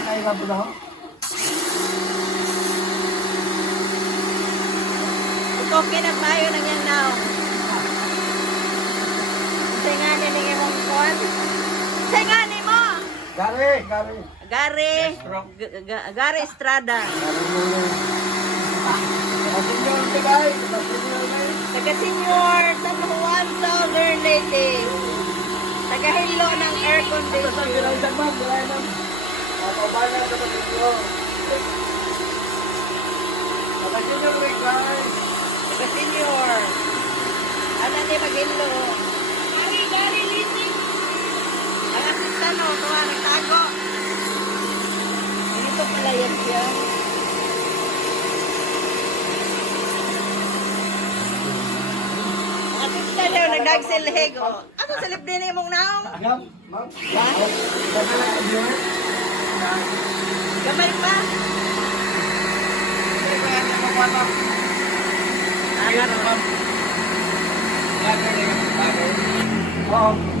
kay Rabo na ho. Okay na tayo ng yan now. Tingani ni imong kuwan. Tingani mo. Gari. Gary Estrada. Masinyor ka guys. Taga-senior, San Juan, Southern Leyte. Taga-hilo ng air conditioner. Taga-senior. Ano ni mag-hilo? Gary Leasing. Ang asistan o, tuwa nagtago. Dito pala yan siya. Asistan daw, nagdagsilhig o. Ano silip din imong naong? Gamay pa. Oo.